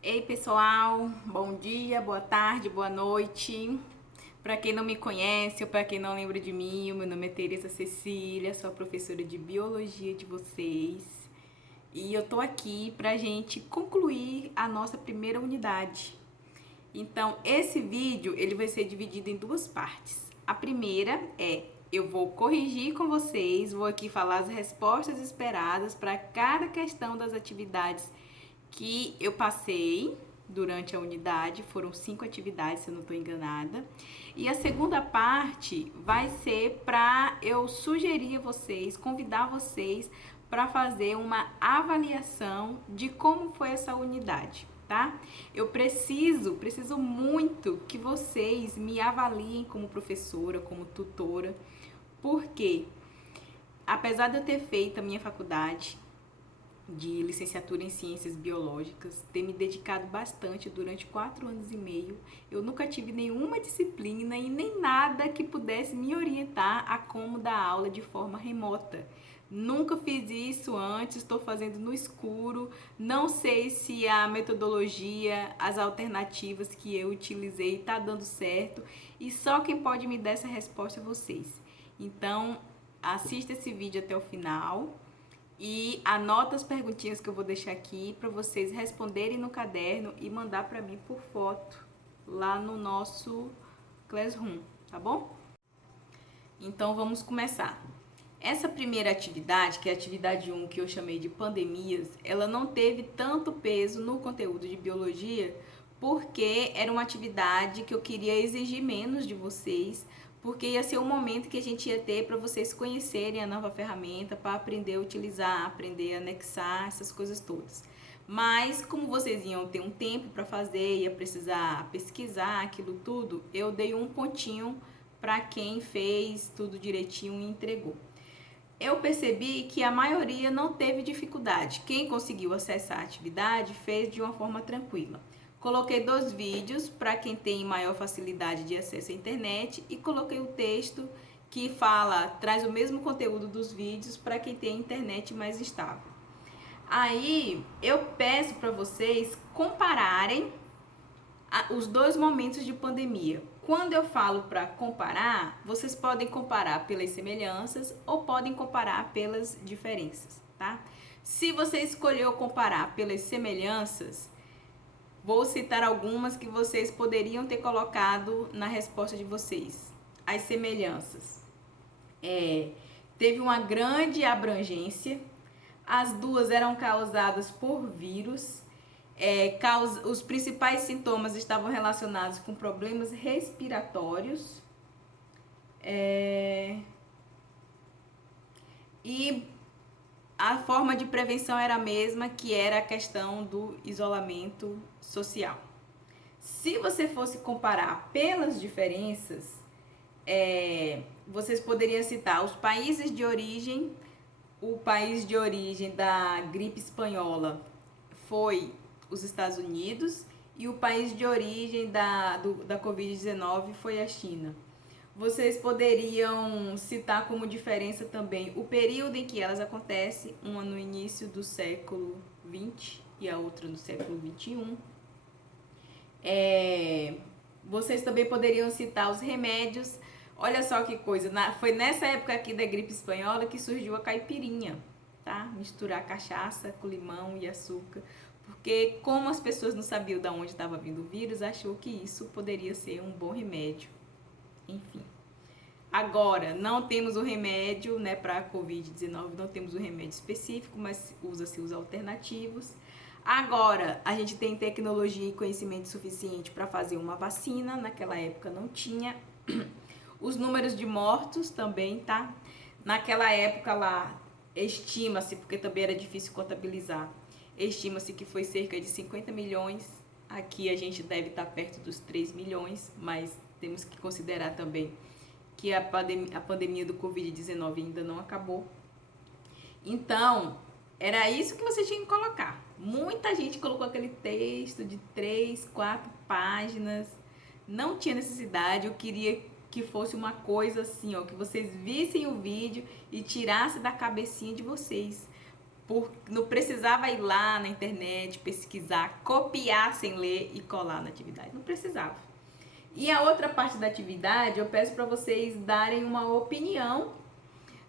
Ei pessoal, bom dia, boa tarde, boa noite. Para quem não me conhece ou para quem não lembra de mim, meu nome é Tereza Cecília, sou a professora de biologia de vocês. E eu tô aqui pra gente concluir a nossa primeira unidade. Então, esse vídeo ele vai ser dividido em duas partes. A primeira é eu vou corrigir com vocês, vou aqui falar as respostas esperadas para cada questão das atividades que eu passei durante a unidade, foram 5 atividades, se eu não estou enganada. E a segunda parte vai ser para eu sugerir a vocês, convidar vocês para fazer uma avaliação de como foi essa unidade, tá? Eu preciso muito que vocês me avaliem como professora, como tutora, porque apesar de eu ter feito a minha faculdade de licenciatura em ciências biológicas, ter me dedicado bastante durante 4 anos e meio, eu nunca tive nenhuma disciplina e nem nada que pudesse me orientar a como dar aula de forma remota. Nunca fiz isso antes, estou fazendo no escuro, não sei se a metodologia, as alternativas que eu utilizei está dando certo e só quem pode me dar essa resposta é vocês. Então, assista esse vídeo até o final e anota as perguntinhas que eu vou deixar aqui para vocês responderem no caderno e mandar para mim por foto lá no nosso Classroom, tá bom? Então vamos começar. Essa primeira atividade, que é a atividade 1, que eu chamei de pandemias, ela não teve tanto peso no conteúdo de biologia, porque era uma atividade que eu queria exigir menos de vocês, porque ia ser um momento que a gente ia ter para vocês conhecerem a nova ferramenta, para aprender a utilizar, aprender a anexar, essas coisas todas. Mas como vocês iam ter um tempo para fazer, ia precisar pesquisar aquilo tudo, eu dei um pontinho para quem fez tudo direitinho e entregou. Eu percebi que a maioria não teve dificuldade. Quem conseguiu acessar a atividade fez de uma forma tranquila. Coloquei 2 vídeos para quem tem maior facilidade de acesso à internet e coloquei o texto que traz o mesmo conteúdo dos vídeos para quem tem a internet mais estável. Aí eu peço para vocês compararem os 2 momentos de pandemia. Quando eu falo para comparar, vocês podem comparar pelas semelhanças ou podem comparar pelas diferenças, tá? Se você escolheu comparar pelas semelhanças, vou citar algumas que vocês poderiam ter colocado na resposta de vocês. As semelhanças. Teve uma grande abrangência, as duas eram causadas por vírus, os principais sintomas estavam relacionados com problemas respiratórios, e a forma de prevenção era a mesma, que era a questão do isolamento social. Se você fosse comparar pelas diferenças, vocês poderiam citar os países de origem. O país de origem da gripe espanhola foi os Estados Unidos e o país de origem da Covid-19 foi a China. Vocês poderiam citar como diferença também o período em que elas acontecem, uma no início do século XX e a outra no século XXI. Vocês também poderiam citar os remédios. Olha só que coisa, foi nessa época aqui da gripe espanhola que surgiu a caipirinha, tá? Misturar cachaça com limão e açúcar, porque como as pessoas não sabiam de onde estava vindo o vírus, achou que isso poderia ser um bom remédio. Enfim. Agora, não temos o remédio, né, para a Covid-19, não temos o remédio específico, mas usa-se os alternativos. Agora, a gente tem tecnologia e conhecimento suficiente para fazer uma vacina, naquela época não tinha. Os números de mortos também, tá? Naquela época lá, estima-se, porque também era difícil contabilizar, estima-se que foi cerca de 50 milhões. Aqui a gente deve estar perto dos 3 milhões, mas temos que considerar também que a pandemia do Covid-19 ainda não acabou. Então, era isso que você tinha que colocar. Muita gente colocou aquele texto de 3, 4 páginas. Não tinha necessidade, eu queria que fosse uma coisa assim, ó, que vocês vissem o vídeo e tirassem da cabecinha de vocês. Não precisava ir lá na internet, pesquisar, copiar sem ler e colar na atividade. Não precisava. E a outra parte da atividade, eu peço para vocês darem uma opinião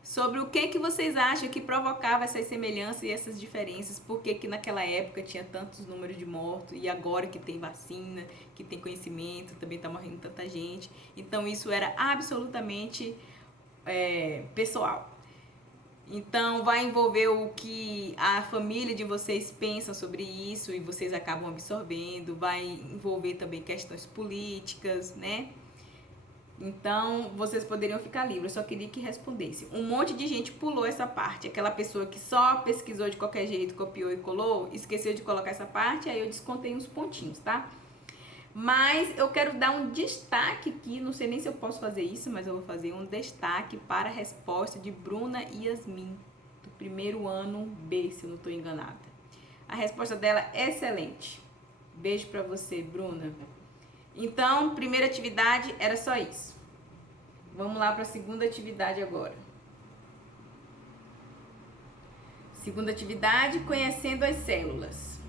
sobre o que vocês acham que provocava essas semelhanças e essas diferenças, por que naquela época tinha tantos números de mortos e agora que tem vacina, que tem conhecimento, também está morrendo tanta gente. Então isso era absolutamente pessoal. Então vai envolver o que a família de vocês pensa sobre isso e vocês acabam absorvendo, vai envolver também questões políticas, né? Então, vocês poderiam ficar livres, eu só queria que respondesse. Um monte de gente pulou essa parte. Aquela pessoa que só pesquisou de qualquer jeito, copiou e colou, esqueceu de colocar essa parte, aí eu descontei uns pontinhos, tá? Mas eu quero dar um destaque aqui, não sei nem se eu posso fazer isso, mas eu vou fazer um destaque para a resposta de Bruna e Yasmin, do primeiro ano B, se eu não estou enganada. A resposta dela é excelente. Beijo pra você, Bruna. Então, primeira atividade era só isso. Vamos lá para a segunda atividade agora. Segunda atividade, conhecendo as células.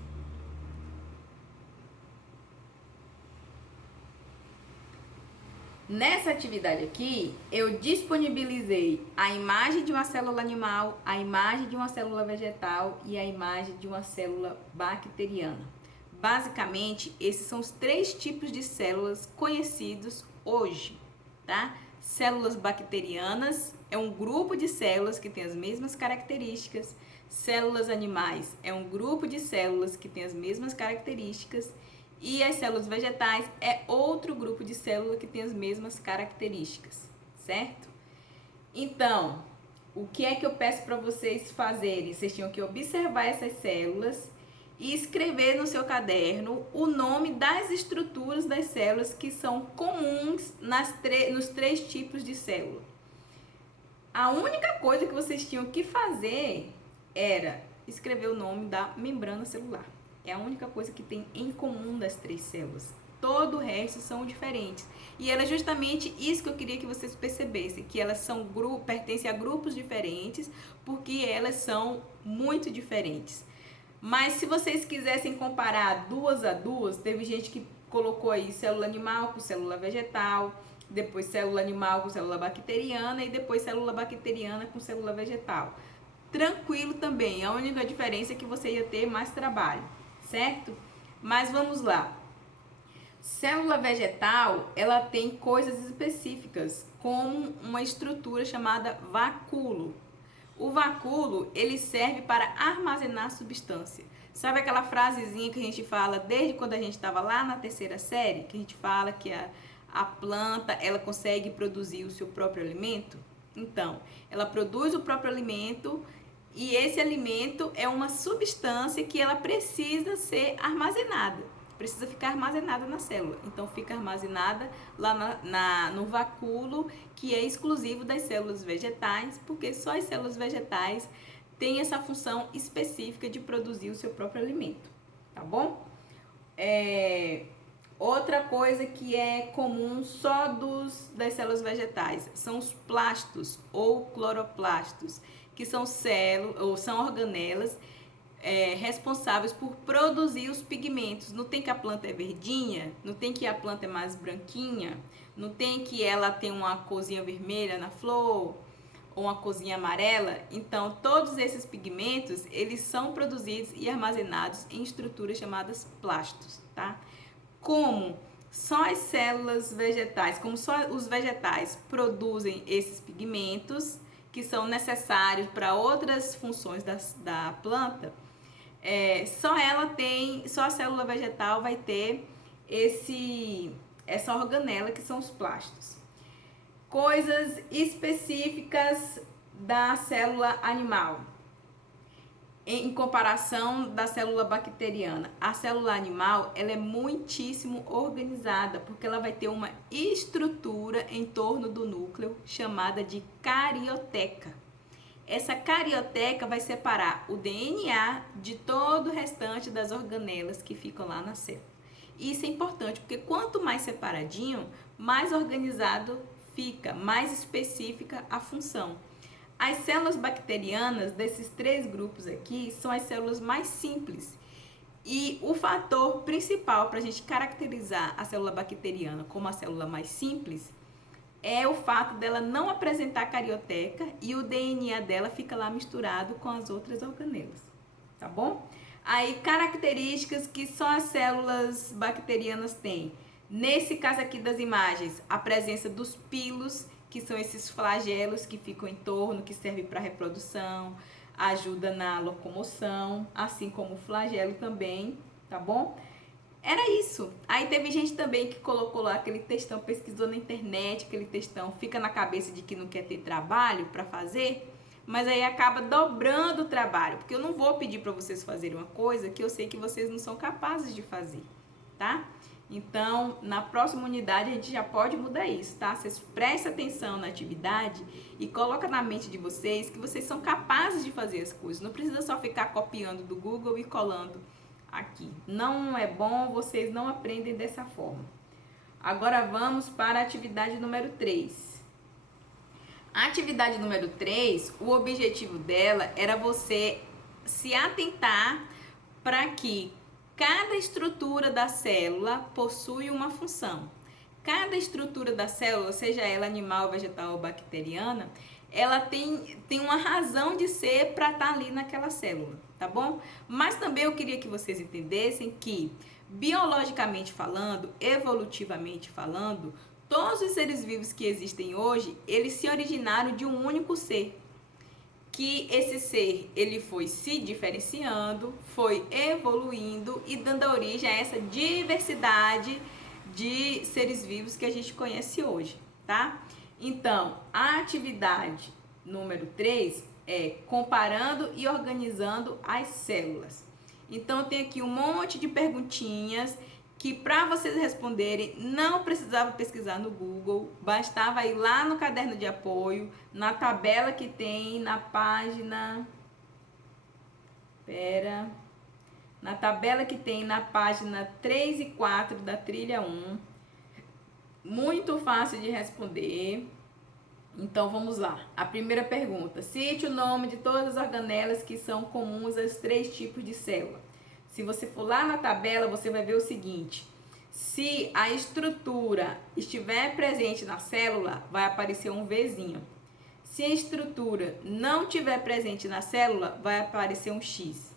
Nessa atividade aqui, eu disponibilizei a imagem de uma célula animal, a imagem de uma célula vegetal e a imagem de uma célula bacteriana. Basicamente, esses são os 3 tipos de células conhecidos hoje, tá? Células bacterianas é um grupo de células que tem as mesmas características. Células animais é um grupo de células que tem as mesmas características. E as células vegetais é outro grupo de células que tem as mesmas características, certo? Então, o que é que eu peço para vocês fazerem? Vocês tinham que observar essas células e escrever no seu caderno o nome das estruturas das células que são comuns nos 3 tipos de célula. A única coisa que vocês tinham que fazer era escrever o nome da membrana celular. É a única coisa que tem em comum das 3 células. Todo o resto são diferentes. E era justamente isso que eu queria que vocês percebessem, que elas pertencem a grupos diferentes, porque elas são muito diferentes. Mas se vocês quisessem comparar 2 a 2, teve gente que colocou aí célula animal com célula vegetal, depois célula animal com célula bacteriana e depois célula bacteriana com célula vegetal. Tranquilo também, a única diferença é que você ia ter mais trabalho, certo? Mas vamos lá. Célula vegetal, ela tem coisas específicas, como uma estrutura chamada vacúolo. O vacúolo, ele serve para armazenar substância. Sabe aquela frasezinha que a gente fala desde quando a gente estava lá na 3ª série? Que a gente fala que a planta, ela consegue produzir o seu próprio alimento? Então, ela produz o próprio alimento e esse alimento é uma substância que ela precisa ser armazenada. Precisa ficar armazenada na célula. Então, fica armazenada lá no vacúolo, que é exclusivo das células vegetais, porque só as células vegetais têm essa função específica de produzir o seu próprio alimento, tá bom? Outra coisa que é comum só das células vegetais são os plastos ou cloroplastos, que são são organelas responsáveis por produzir os pigmentos. Não tem que a planta é verdinha, não tem que a planta é mais branquinha, não tem que ela tem uma corzinha vermelha na flor ou uma corzinha amarela. Então, todos esses pigmentos, eles são produzidos e armazenados em estruturas chamadas plastos, tá? Como só as células vegetais, como só os vegetais produzem esses pigmentos que são necessários para outras funções da planta, só a célula vegetal vai ter essa organela que são os plastos. Coisas específicas da célula animal em comparação da célula bacteriana. A célula animal, ela é muitíssimo organizada, porque ela vai ter uma estrutura em torno do núcleo chamada de carioteca. Essa carioteca vai separar o DNA de todo o restante das organelas que ficam lá na célula. Isso é importante, porque quanto mais separadinho, mais organizado fica, mais específica a função. As células bacterianas desses 3 grupos aqui são as células mais simples. E o fator principal para a gente caracterizar a célula bacteriana como a célula mais simples é o fato dela não apresentar carioteca e o DNA dela fica lá misturado com as outras organelas, tá bom? Aí, características que só as células bacterianas têm. Nesse caso aqui das imagens, a presença dos pilos, que são esses flagelos que ficam em torno, que servem para reprodução, ajuda na locomoção, assim como o flagelo também, tá bom? Era isso. Aí teve gente também que colocou lá aquele textão, pesquisou na internet, aquele textão fica na cabeça de que não quer ter trabalho para fazer, mas aí acaba dobrando o trabalho, porque eu não vou pedir para vocês fazerem uma coisa que eu sei que vocês não são capazes de fazer, tá? Então, na próxima unidade a gente já pode mudar isso, tá? Vocês prestem atenção na atividade e coloca na mente de vocês que vocês são capazes de fazer as coisas. Não precisa só ficar copiando do Google e colando aqui. Não é bom, vocês não aprendem dessa forma. Agora vamos para a atividade número 3. A atividade número 3, o objetivo dela era você se atentar para que cada estrutura da célula possui uma função. Cada estrutura da célula, seja ela animal, vegetal ou bacteriana, ela tem uma razão de ser para estar ali naquela célula, tá bom? Mas também eu queria que vocês entendessem que, biologicamente falando, evolutivamente falando, todos os seres vivos que existem hoje, eles se originaram de um único ser. Que esse ser, ele foi se diferenciando, foi evoluindo e dando origem a essa diversidade de seres vivos que a gente conhece hoje, tá? Então, a atividade número 3 é comparando e organizando as células. Então, tem aqui um monte de perguntinhas que para vocês responderem não precisava pesquisar no Google, bastava ir lá no caderno de apoio, na tabela que tem na página... Na tabela que tem na página 3 e 4 da trilha 1. Muito fácil de responder. Então vamos lá. A primeira pergunta: cite o nome de todas as organelas que são comuns aos 3 tipos de célula. Se você for lá na tabela, você vai ver o seguinte: se a estrutura estiver presente na célula, vai aparecer um Vzinho. Se a estrutura não estiver presente na célula, vai aparecer um X.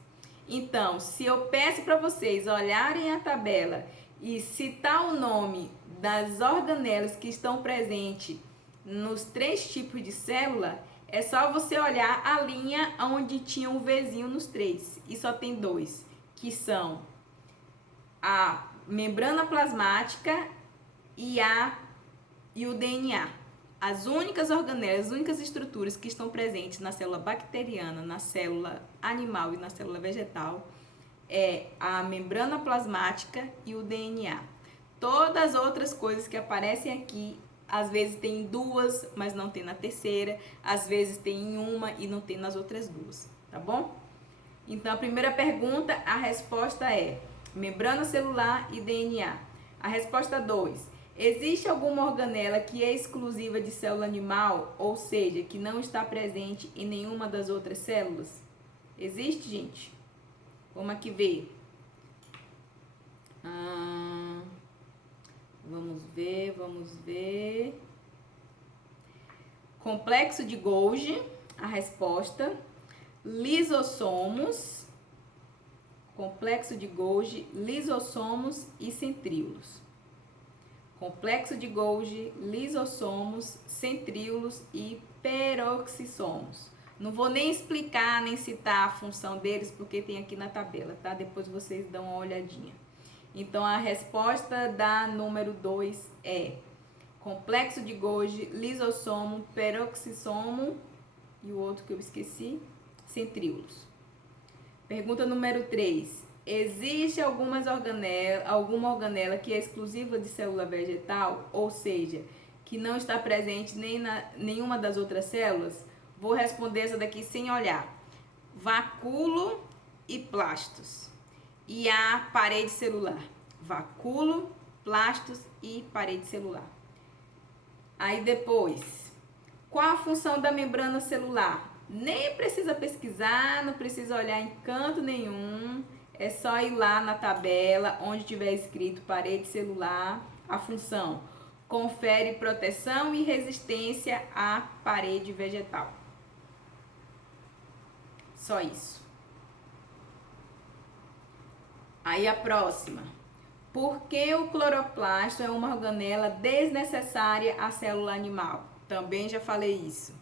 Então, se eu peço para vocês olharem a tabela e citar o nome das organelas que estão presentes nos 3 tipos de célula, é só você olhar a linha onde tinha um Vzinho nos 3. E só tem 2, que são a membrana plasmática e o DNA. As únicas organelas, as únicas estruturas que estão presentes na célula bacteriana, na célula animal e na célula vegetal é a membrana plasmática e o DNA. Todas as outras coisas que aparecem aqui, às vezes tem 2, mas não tem na terceira, às vezes tem em uma e não tem nas outras 2, tá bom? Então, a primeira pergunta, a resposta é membrana celular e DNA. A resposta 2, existe alguma organela que é exclusiva de célula animal, ou seja, que não está presente em nenhuma das outras células? Existe, gente? Vamos aqui ver. Vamos ver. Complexo de Golgi, a resposta. Lisossomos. Complexo de Golgi, lisossomos e centríolos. Complexo de Golgi, lisossomos, centríolos e peroxissomos. Não vou nem explicar, nem citar a função deles, porque tem aqui na tabela, tá? Depois vocês dão uma olhadinha. Então, a resposta da número 2 é complexo de Golgi, lisossomo, peroxissomo e o outro que eu esqueci, centríolos. Pergunta número 3. Existe alguma organela que é exclusiva de célula vegetal, ou seja, que não está presente nem na nenhuma das outras células? Vou responder essa daqui sem olhar. Vacúolo e plastos. E a parede celular. Vacúolo, plastos e parede celular. Aí depois, Qual a função da membrana celular? Nem precisa pesquisar, não precisa olhar em canto nenhum. É só ir lá na tabela onde tiver escrito parede celular. A função: confere proteção e resistência à parede vegetal. Só isso. Aí a próxima. Por que o cloroplasto é uma organela desnecessária à célula animal? Também já falei isso.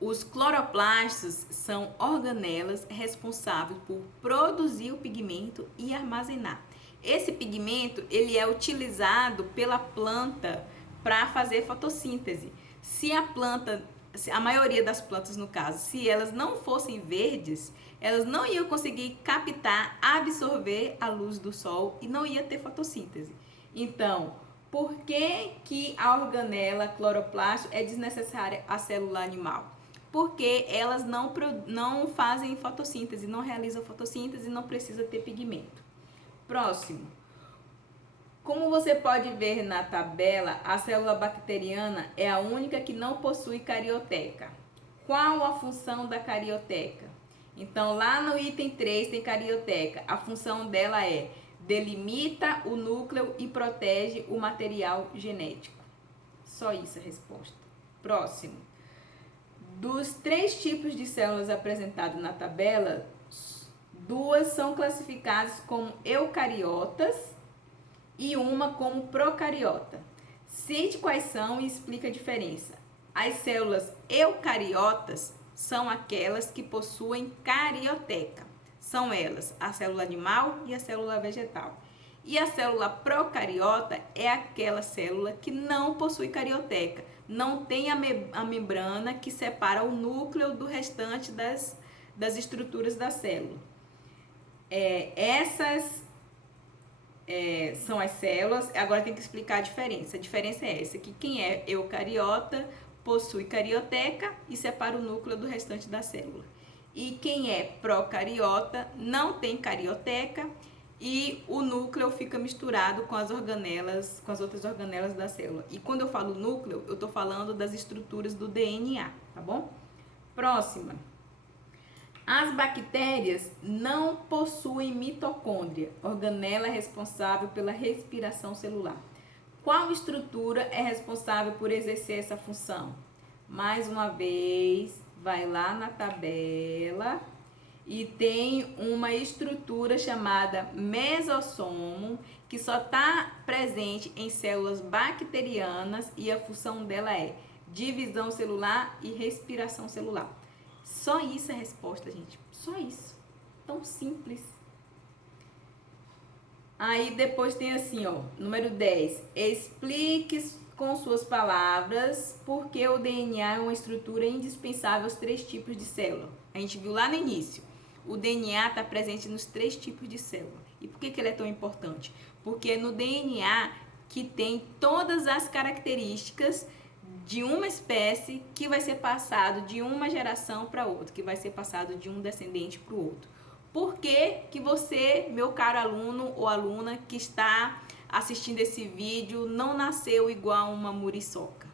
Os cloroplastos são organelas responsáveis por produzir o pigmento e armazenar. Esse pigmento, ele é utilizado pela planta para fazer fotossíntese. Se a planta, a maioria das plantas no caso, se elas não fossem verdes, elas não iam conseguir captar, absorver a luz do sol e não ia ter fotossíntese. Então, por que a organela cloroplasto é desnecessária à célula animal? Porque elas não fazem fotossíntese, não realizam fotossíntese e não precisa ter pigmento. Próximo. Como você pode ver na tabela, a célula bacteriana é a única que não possui carioteca. Qual a função da carioteca? Então, lá no item 3 tem carioteca. A função dela é: delimita o núcleo e protege o material genético. Só isso a resposta. Próximo. Dos 3 tipos de células apresentados na tabela, 2 são classificadas como eucariotas e uma como procariota. Cite quais são e explica a diferença. As células eucariotas são aquelas que possuem carioteca. São elas a célula animal e a célula vegetal. E a célula procariota é aquela célula que não possui carioteca, não tem a membrana que separa o núcleo do restante das estruturas da célula. Essas são as células. Agora tem que explicar a diferença. A diferença é essa, que quem é eucariota possui carioteca e separa o núcleo do restante da célula. E quem é procariota não tem carioteca e o núcleo fica misturado com as organelas, com as outras organelas da célula. E quando eu falo núcleo, eu estou falando das estruturas do DNA, tá bom? Próxima. As bactérias não possuem mitocôndria, organela responsável pela respiração celular. Qual estrutura é responsável por exercer essa função? Mais uma vez, vai lá na tabela e tem uma estrutura chamada mesossomo, que só está presente em células bacterianas e a função dela é divisão celular e respiração celular. Só isso é a resposta, gente. Só isso. Tão simples. Aí depois tem assim, ó, número 10. Explique com suas palavras por que o DNA é uma estrutura indispensável aos 3 tipos de célula. A gente viu lá no início. O DNA está presente nos 3 tipos de célula. E por que ele é tão importante? Porque é no DNA que tem todas as características de uma espécie que vai ser passado de uma geração para outra, que vai ser passado de um descendente para o outro. Por que você, meu caro aluno ou aluna que está assistindo esse vídeo, não nasceu igual uma muriçoca?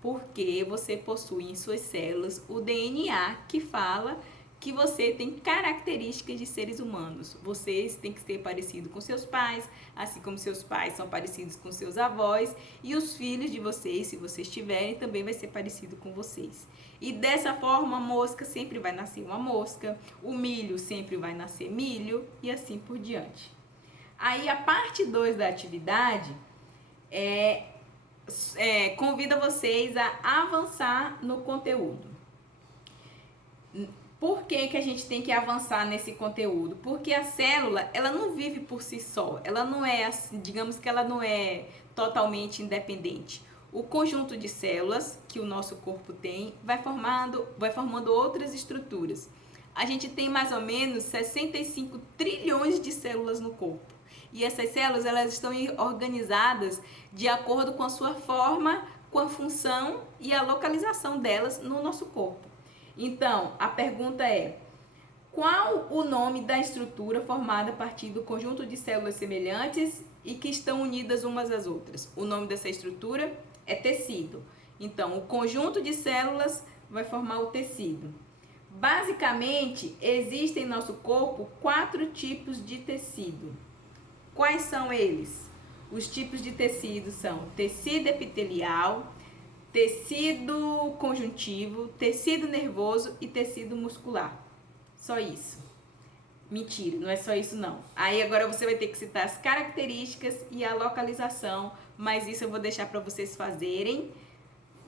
Porque você possui em suas células o DNA que fala que você tem características de seres humanos. Vocês têm que ser parecidos com seus pais, assim como seus pais são parecidos com seus avós, e os filhos de vocês, se vocês tiverem, também vai ser parecido com vocês. E dessa forma, a mosca sempre vai nascer uma mosca, o milho sempre vai nascer milho, e assim por diante. Aí a parte 2 da atividade convida vocês a avançar no conteúdo. Por que a gente tem que avançar nesse conteúdo? Porque a célula, ela não vive por si só. Ela não é, digamos que ela não é totalmente independente. O conjunto de células que o nosso corpo tem vai formando outras estruturas. A gente tem mais ou menos 65 trilhões de células no corpo. E essas células, elas estão organizadas de acordo com a sua forma, com a função e a localização delas no nosso corpo. Então, a pergunta é: qual o nome da estrutura formada a partir do conjunto de células semelhantes e que estão unidas umas às outras? O nome dessa estrutura é tecido. Então, o conjunto de células vai formar o tecido. Basicamente, existem em nosso corpo 4 tipos de tecido. Quais são eles? Os tipos de tecido são tecido epitelial, tecido conjuntivo, tecido nervoso e tecido muscular. Só isso. Mentira, não é só isso não. Aí agora você vai ter que citar as características e a localização, mas isso eu vou deixar para vocês fazerem,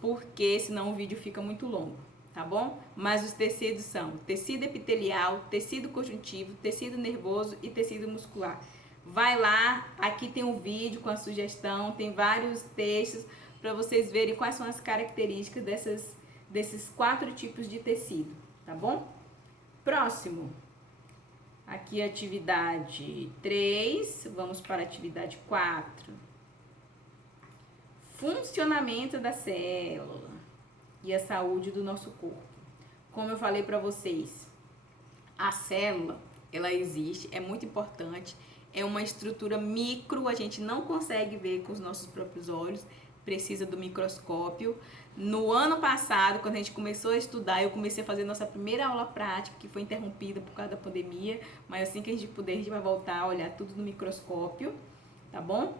porque senão o vídeo fica muito longo, tá bom? Mas os tecidos são tecido epitelial, tecido conjuntivo, tecido nervoso e tecido muscular. Vai lá, aqui tem um vídeo com a sugestão, tem vários textos para vocês verem quais são as características desses 4 tipos de tecido, tá bom? Próximo. Aqui atividade 3, vamos para a atividade 4. Funcionamento da célula e a saúde do nosso corpo. Como eu falei para vocês, a célula, ela existe, é muito importante, é uma estrutura micro, a gente não consegue ver com os nossos próprios olhos, precisa do microscópio. No ano passado, quando a gente começou a estudar, eu comecei a fazer nossa primeira aula prática, que foi interrompida por causa da pandemia, mas assim que a gente puder, a gente vai voltar a olhar tudo no microscópio, tá bom?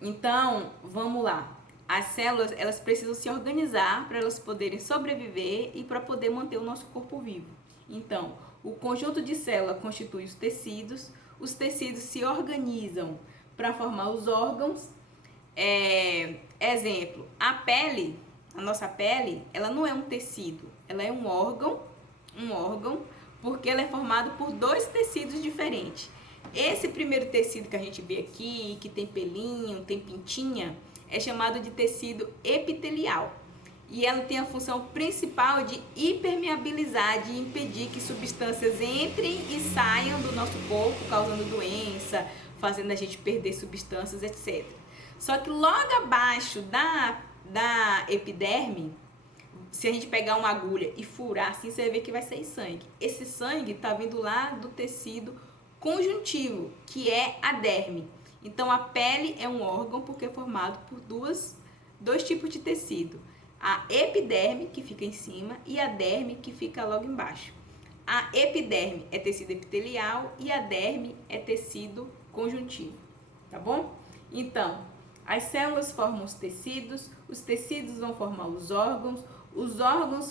Então, vamos lá. As células, elas precisam se organizar para elas poderem sobreviver e para poder manter o nosso corpo vivo. Então, o conjunto de células constitui os tecidos se organizam para formar os órgãos. Exemplo, a pele, a nossa pele, ela não é um tecido, ela é um órgão, porque ela é formada por 2 tecidos diferentes. Esse primeiro tecido que a gente vê aqui, que tem pelinho, tem pintinha, é chamado de tecido epitelial. E ela tem a função principal de impermeabilizar, de impedir que substâncias entrem e saiam do nosso corpo, causando doença, fazendo a gente perder substâncias, etc. Só que logo abaixo da epiderme, se a gente pegar uma agulha e furar assim, você vai ver que vai sair sangue. Esse sangue está vindo lá do tecido conjuntivo, que é a derme. Então, a pele é um órgão porque é formado por dois tipos de tecido. A epiderme, que fica em cima, e a derme, que fica logo embaixo. A epiderme é tecido epitelial e a derme é tecido conjuntivo, tá bom? Então, as células formam os tecidos vão formar os órgãos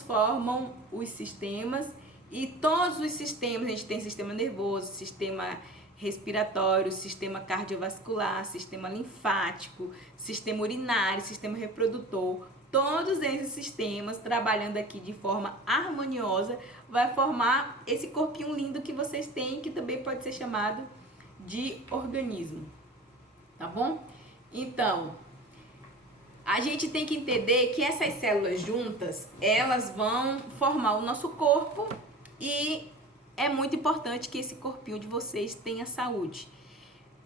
formam os sistemas, e todos os sistemas, a gente tem sistema nervoso, sistema respiratório, sistema cardiovascular, sistema linfático, sistema urinário, sistema reprodutor. Todos esses sistemas, trabalhando aqui de forma harmoniosa, vai formar esse corpinho lindo que vocês têm, que também pode ser chamado de organismo, tá bom? Então, a gente tem que entender que essas células juntas, elas vão formar o nosso corpo, e é muito importante que esse corpinho de vocês tenha saúde.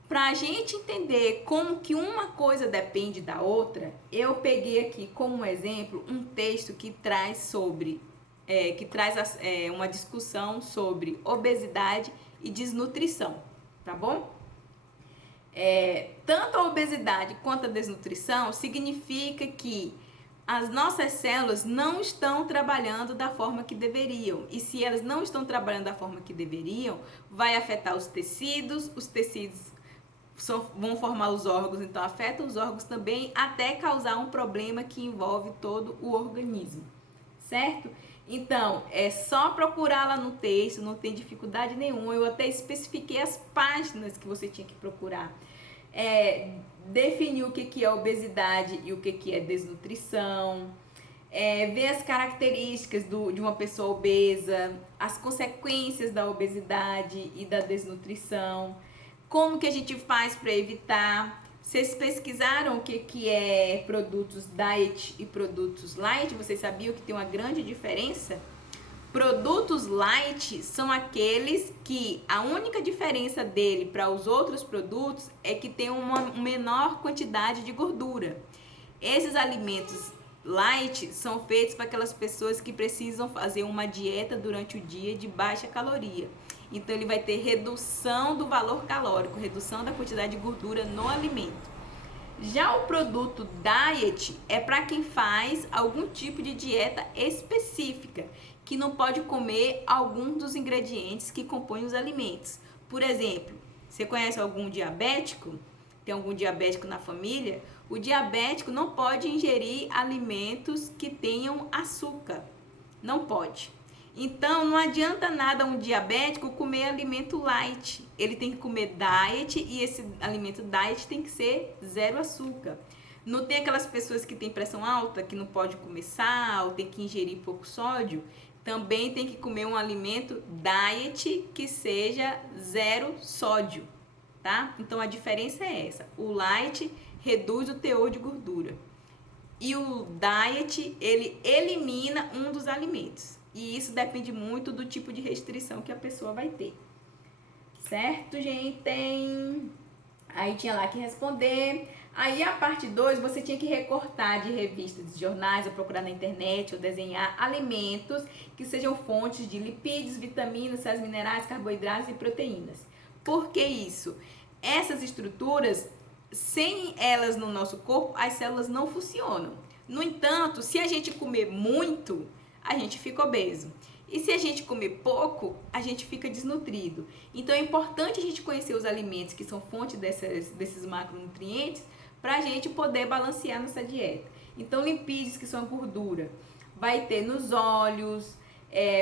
Para a gente entender como que uma coisa depende da outra, eu peguei aqui como exemplo um texto que traz uma discussão sobre obesidade e desnutrição, tá bom? Tanto a obesidade quanto a desnutrição significa que as nossas células não estão trabalhando da forma que deveriam. E se elas não estão trabalhando da forma que deveriam, vai afetar os tecidos vão formar os órgãos, então afeta os órgãos também, até causar um problema que envolve todo o organismo, certo? Então, é só procurar lá no texto, não tem dificuldade nenhuma. Eu até especifiquei as páginas que você tinha que procurar. Definir o que é obesidade e o que é desnutrição, ver as características de uma pessoa obesa, as consequências da obesidade e da desnutrição, como que a gente faz para evitar. Vocês pesquisaram o que é produtos diet e produtos light? Vocês sabiam que tem uma grande diferença? Produtos light são aqueles que a única diferença dele para os outros produtos é que tem uma menor quantidade de gordura. Esses alimentos light são feitos para aquelas pessoas que precisam fazer uma dieta durante o dia de baixa caloria. Então ele vai ter redução do valor calórico, redução da quantidade de gordura no alimento. Já o produto diet é para quem faz algum tipo de dieta específica, que não pode comer algum dos ingredientes que compõem os alimentos. Por exemplo, você conhece algum diabético? Tem algum diabético na família? O diabético não pode ingerir alimentos que tenham açúcar. Não pode. Então, não adianta nada um diabético comer alimento light. Ele tem que comer diet e esse alimento diet tem que ser zero açúcar. Não tem aquelas pessoas que têm pressão alta, que não pode comer sal, tem que ingerir pouco sódio. Também tem que comer um alimento diet que seja zero sódio, tá? Então, a diferença é essa. O light reduz o teor de gordura. E o diet, ele elimina um dos alimentos. E isso depende muito do tipo de restrição que a pessoa vai ter. Certo, gente? Aí tinha lá que responder. Aí a parte 2, você tinha que recortar de revistas, de jornais, ou procurar na internet, ou desenhar alimentos que sejam fontes de lipídios, vitaminas, sais minerais, carboidratos e proteínas. Por que isso? Essas estruturas, sem elas no nosso corpo, as células não funcionam. No entanto, se a gente comer muito, a gente fica obeso. E se a gente comer pouco, a gente fica desnutrido. Então é importante a gente conhecer os alimentos que são fonte desses macronutrientes para a gente poder balancear nossa dieta. Então lipídios, que são a gordura, vai ter nos óleos,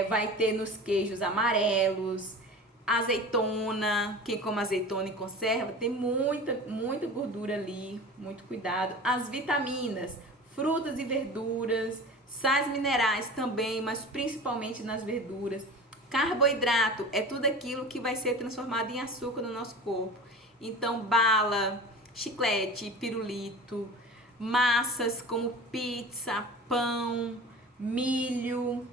vai ter nos queijos amarelos, azeitona, quem come azeitona em conserva, tem muita gordura ali, muito cuidado. As vitaminas, frutas e verduras, sais minerais também, mas principalmente nas verduras. Carboidrato é tudo aquilo que vai ser transformado em açúcar no nosso corpo. Então, bala, chiclete, pirulito, massas como pizza, pão, milho,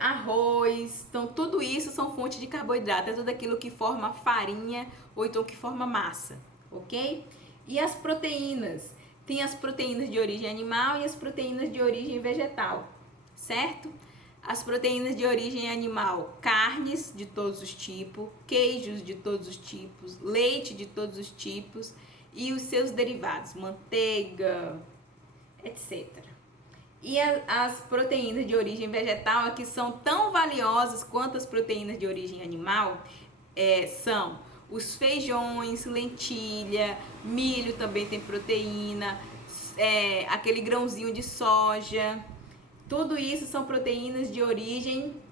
arroz. Então, tudo isso são fontes de carboidrato. É tudo aquilo que forma farinha ou então que forma massa, ok? E as proteínas? Tem as proteínas de origem animal e as proteínas de origem vegetal, certo? As proteínas de origem animal, carnes de todos os tipos, queijos de todos os tipos, leite de todos os tipos e os seus derivados, manteiga, etc. E as proteínas de origem vegetal, que são tão valiosas quanto as proteínas de origem animal, são os feijões, lentilha, milho também tem proteína, aquele grãozinho de soja. Tudo isso são proteínas de origem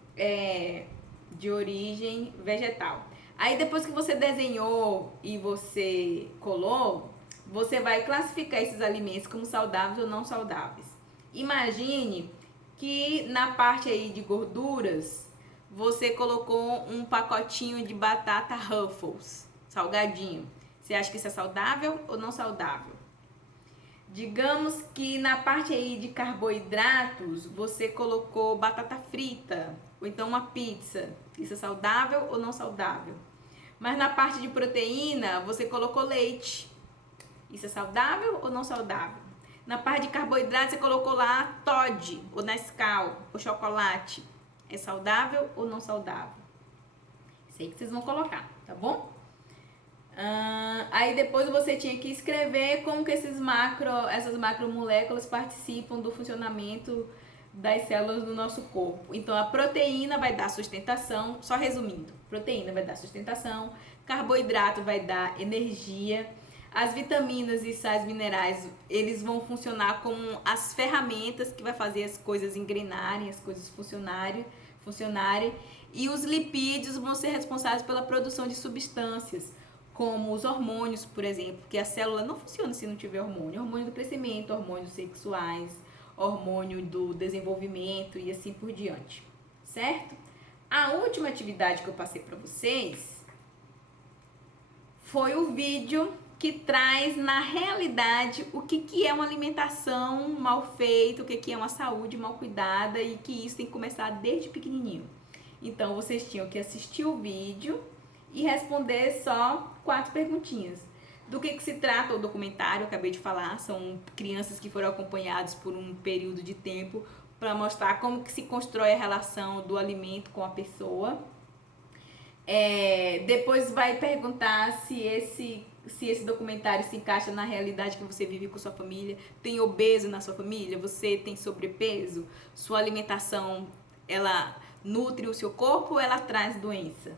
vegetal. Aí depois que você desenhou e você colou, você vai classificar esses alimentos como saudáveis ou não saudáveis. Imagine que na parte aí de gorduras, você colocou um pacotinho de batata Ruffles, salgadinho. Você acha que isso é saudável ou não saudável? Digamos que na parte aí de carboidratos, você colocou batata frita, ou então uma pizza. Isso é saudável ou não saudável? Mas na parte de proteína, você colocou leite. Isso é saudável ou não saudável? Na parte de carboidrato, você colocou lá Toddy, ou Nescau, ou chocolate. É saudável ou não saudável? Isso aí que vocês vão colocar, tá bom? Aí depois você tinha que escrever como que essas macromoléculas participam do funcionamento das células do nosso corpo. Então a proteína vai dar sustentação, só resumindo, proteína vai dar sustentação, carboidrato vai dar energia, as vitaminas e sais minerais, eles vão funcionar como as ferramentas que vai fazer as coisas engrenarem, as coisas funcionarem, e os lipídios vão ser responsáveis pela produção de substâncias, como os hormônios, por exemplo, que a célula não funciona se não tiver hormônio. Hormônio do crescimento, hormônios sexuais, hormônio do desenvolvimento e assim por diante, certo? A última atividade que eu passei para vocês foi o vídeo que traz na realidade o que é uma alimentação mal feita, o que é uma saúde mal cuidada e que isso tem que começar desde pequenininho. Então, vocês tinham que assistir o vídeo e responder só 4 perguntinhas. Do que se trata o documentário, eu acabei de falar, são crianças que foram acompanhadas por um período de tempo para mostrar como que se constrói a relação do alimento com a pessoa. Depois vai perguntar se esse documentário se encaixa na realidade que você vive com sua família. Tem obeso na sua família? Você tem sobrepeso? Sua alimentação, ela nutre o seu corpo ou ela traz doença?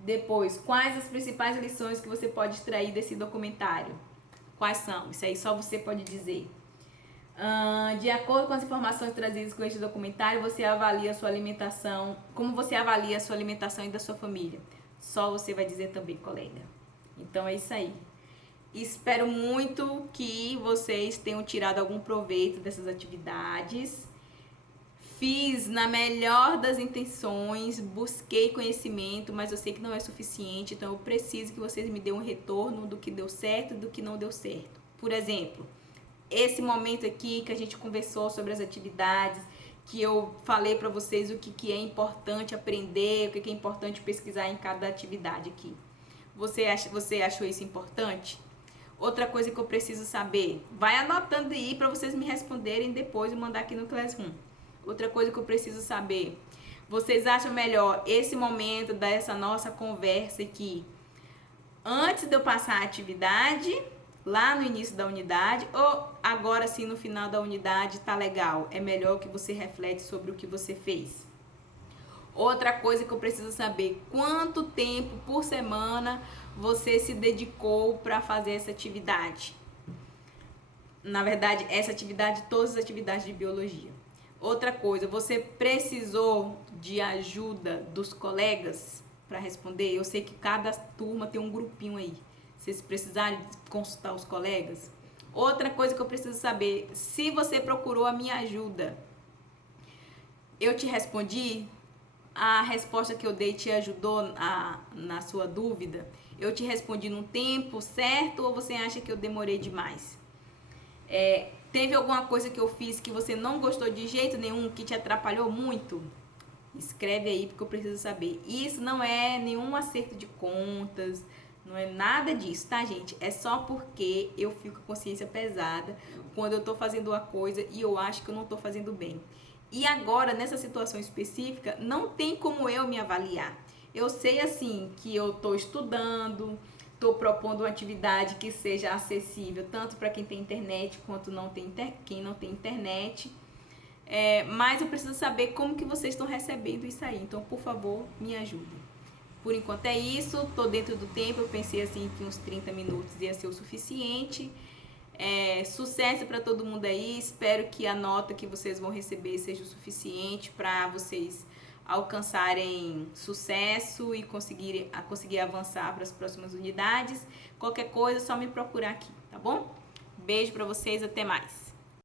Depois, quais as principais lições que você pode extrair desse documentário? Quais são? Isso aí só você pode dizer. De acordo com as informações trazidas com este documentário, você avalia a sua alimentação. Como você avalia a sua alimentação e da sua família? Só você vai dizer também, colega. Então é isso aí. Espero muito que vocês tenham tirado algum proveito dessas atividades. Fiz na melhor das intenções, busquei conhecimento, mas eu sei que não é suficiente, então eu preciso que vocês me dêem um retorno do que deu certo e do que não deu certo. Por exemplo, esse momento aqui que a gente conversou sobre as atividades, que eu falei para vocês o que é importante aprender, o que é importante pesquisar em cada atividade aqui. Você achou isso importante? Outra coisa que eu preciso saber, vai anotando aí para vocês me responderem depois e mandar aqui no Classroom. Outra coisa que eu preciso saber, vocês acham melhor esse momento dessa nossa conversa aqui antes de eu passar a atividade, lá no início da unidade, ou agora sim no final da unidade tá legal? É melhor que você reflete sobre o que você fez. Outra coisa que eu preciso saber, quanto tempo por semana você se dedicou para fazer essa atividade? Na verdade, essa atividade, todas as atividades de biologia. Outra coisa, você precisou de ajuda dos colegas para responder? Eu sei que cada turma tem um grupinho aí. Se vocês precisarem consultar os colegas. Outra coisa que eu preciso saber, se você procurou a minha ajuda, eu te respondi? A resposta que eu dei te ajudou na sua dúvida? Eu te respondi no tempo certo ou você acha que eu demorei demais? Teve alguma coisa que eu fiz que você não gostou de jeito nenhum, que te atrapalhou muito? Escreve aí porque eu preciso saber. Isso não é nenhum acerto de contas, não é nada disso, tá, gente? É só porque eu fico com a consciência pesada quando eu tô fazendo uma coisa e eu acho que eu não tô fazendo bem. E agora, nessa situação específica, não tem como eu me avaliar. Eu sei, assim, que eu tô estudando, estou propondo uma atividade que seja acessível tanto para quem tem internet quanto quem não tem internet. Mas eu preciso saber como que vocês estão recebendo isso aí. Então, por favor, me ajudem. Por enquanto é isso. Estou dentro do tempo. Eu pensei assim que uns 30 minutos ia ser o suficiente. Sucesso para todo mundo aí. Espero que a nota que vocês vão receber seja o suficiente para vocês alcançarem sucesso e conseguir avançar para as próximas unidades. Qualquer coisa é só me procurar aqui, tá bom? Beijo para vocês, até mais.